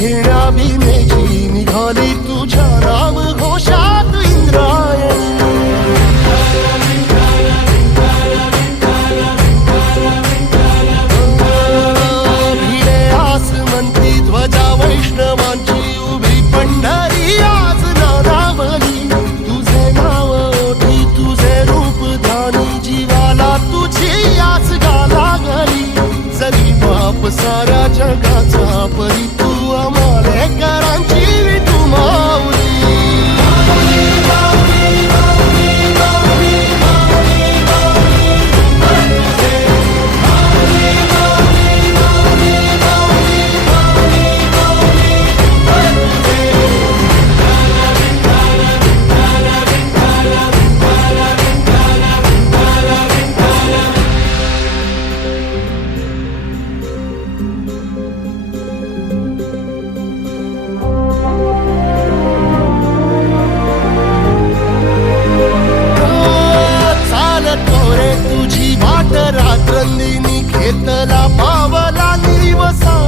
घेण्या भीमेची निघाली तुझ्या नाम घोषात इंद्रायणी. भिडे आसमंती ध्वजा वैष्णवांची उभी पंढरी आज नादावली तुझे नाव ओठी तुझे रूप ध्यानी जीवाला तुझी आस गाला गली जरी बाप साऱ्या जगाचा परी నందిని కేతల పావల నివసా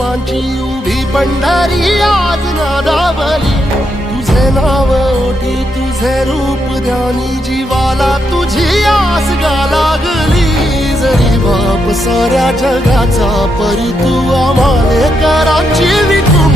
वैष्णवांची उभी पंढारी आज नादावली. तुझे नाव ओठी तुझे रूप ध्यानी जीवाला तुझी आस गा लागली. जरी बाप साऱ्या जगाचा परी तू आम्हाले कराची विठू